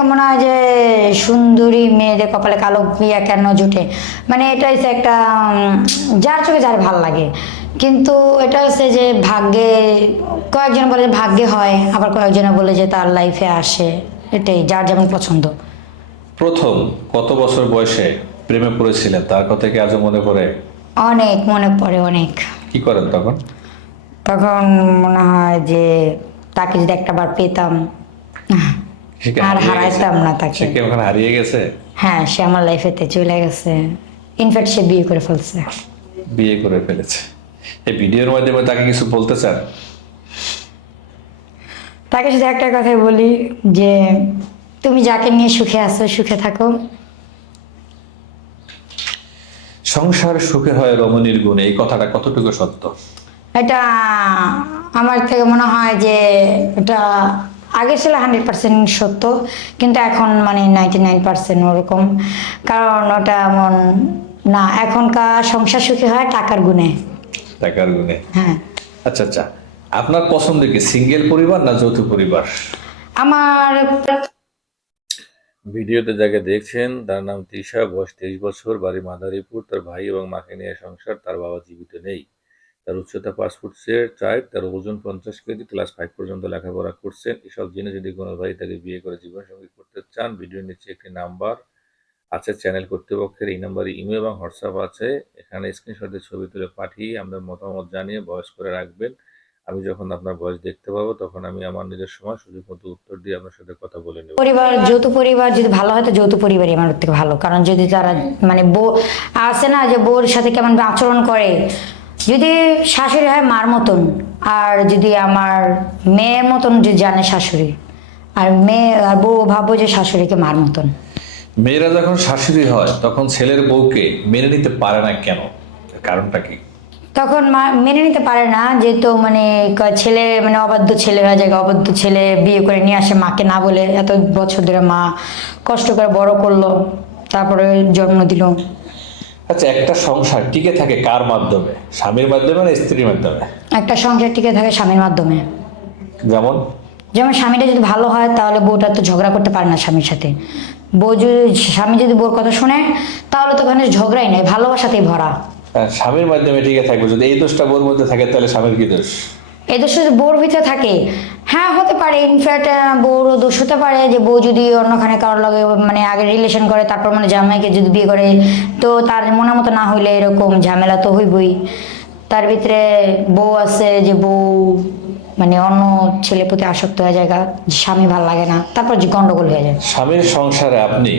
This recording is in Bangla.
থেকে মনে হয় যে সুন্দরী মেয়েদের কপালে কালো বিয়া কেন জুটে? মানে এটা হচ্ছে একটা যার চোখে যার ভালো লাগে। কিন্তু এটা হচ্ছে যে ভাগ্যে কয়েকজন বলে যে ভাগ্যে হয় আবার কয়েকজনে বলে যে তার লাইফে আসে। এটাই যার যেমন পছন্দ। প্রথম কত বছর বয়সে প্রেমে পড়েছিলেন? তার কথা কি আজও মনে পড়ে? অনেক মনে পড়ে অনেক। কি করেন তখন? তখন মনে হয় যে তাকে যদি একটা বার পেতাম আর হারাইতাম না তাকে। সে কি ওখানে হারিয়ে গেছে? হ্যাঁ সে আমার লাইফেতে চলে গেছে। ইনফ্যাক্ট সে বিয়ে করে ফেলছে। বিয়ে করে ফেলেছে। এই ভিডিওর মাধ্যমে তাকে কিছু বলতে চান? তাকে শুধু একটা কথাই বলি যে তুমি যাকে নিয়ে সুখে আছো সুখে থাকো। সংসার সুখে হয় রমণীর গুণে এই কথাটা কতটুকু সত্য? এটা আমার থেকে মনে হয় যে এটা আগে ছিল হান্ড্রেড পার্সেন্ট সত্য কিন্তু এখন মানে নাইনটি নাইন পার্সেন্ট ওরকম। কারণ ওটা এমন না এখনকার সংসার সুখী হয় টাকার গুণে। টাকার গুণে। হ্যাঁ। আচ্ছা আচ্ছা। আপনার পছন্দ কি সিঙ্গেল পরিবার না যৌথ পরিবার? আমার ভিডিওতে যাকে দেখছেন তার নাম তৃষা বয়স তেইশ বছর বাড়ি মাদারীপুর। তার ভাই এবং মাকে নিয়ে সংসার তার বাবা জীবিত নেই। তার উচ্চতা পাঁচ ফুট চার তার ওজন পঞ্চাশ কেজি ক্লাস ফাইভ পর্যন্ত লেখাপড়া করছেন। এসব জেনে যদি কোনো ভাই তাকে বিয়ে করে জীবনসঙ্গী করতে চান, ভিডিওর নিচে একটি নাম্বার আছে চ্যানেল কর্তৃপক্ষের এই নাম্বারে ইমেল এবং হোয়াটসঅ্যাপ আছে। এখানে স্ক্রিনশটের ছবি তুলে পাঠিয়ে আমাদের মতামত জানিয়ে বয়স করে রাখবেন। আমি যখন আপনার বয়স দেখতে পাবো, তখন আমি আমার নিজের সময়, সুযোগ মতো উত্তর দিয়ে আপনার সাথে কথা বলে নেব। পরিবার, যৌথ পরিবার যদি ভালো হয়, তো যৌথ পরিবারই আমার থেকে ভালো। কারণ যদি তারা মানে বউ, আছে না যে বউর সাথে কেমন আচরণ করে যদি শাশুড়ি হয় মার মতন আর যদি আমার মেয়ের মতন যদি জানে শাশুড়ি আর মেয়ে আর বউ ভাবো যে শাশুড়িকে মার মতন। মেয়েরা যখন শাশুড়ি হয় তখন ছেলের বউকে মেনে নিতে পারে না কেন? কারণটা কি? তখন মেনে নিতে পারে না যেহেতু মানে ছেলে মানে অবাধ্য ছেলে হয়ে যায় অবাধ্য ছেলে বিয়ে করে নিয়ে আসে মাকে না বলে এত বছর ধরে মা কষ্ট করে বড় করল তারপরে জন্ম দিল। আচ্ছা একটা সংসার টিকে থাকে কার মাধ্যমে? স্বামীর মাধ্যমে না স্ত্রীর মাধ্যমে? একটা সংসার টিকে থাকে স্বামীর মাধ্যমে। যেমন? যেমন স্বামীটা যদি ভালো হয় তাহলে বউটা তো ঝগড়া করতে পারে না স্বামীর সাথে। বউ যদি স্বামী যদি বউর কথা শোনে তাহলে তো ওখানে ঝগড়াই নাই ভালোবাসাতেই ভরা। স্বামীর মাধ্যমে টিকে থাকবে। যদি এই দোষটা বোর মধ্যে থাকে তাহলে স্বামীর কি দোষ? এদের যদি বউর ভিতরে থাকে হ্যাঁ হতে পারে। ইনফ্যাক্ট বউরও দোষ হতে পারে যে বউ যদি অন্যখানে কারোর লগে মানে আগে রিলেশন করে, তারপর মানে জামাইকে যদি বিয়ে করে, তো তার মনের মতো না হইলে এরকম ঝামেলা তো হইবই। তার ভিতরে বউ আছে যে বউ মানে অন্য ছেলে প্রতি আসক্ত হয়ে জায়গা স্বামী ভালো লাগে না, তারপর গন্ডগোল হয়ে যায়। স্বামীর সংসারে আপনি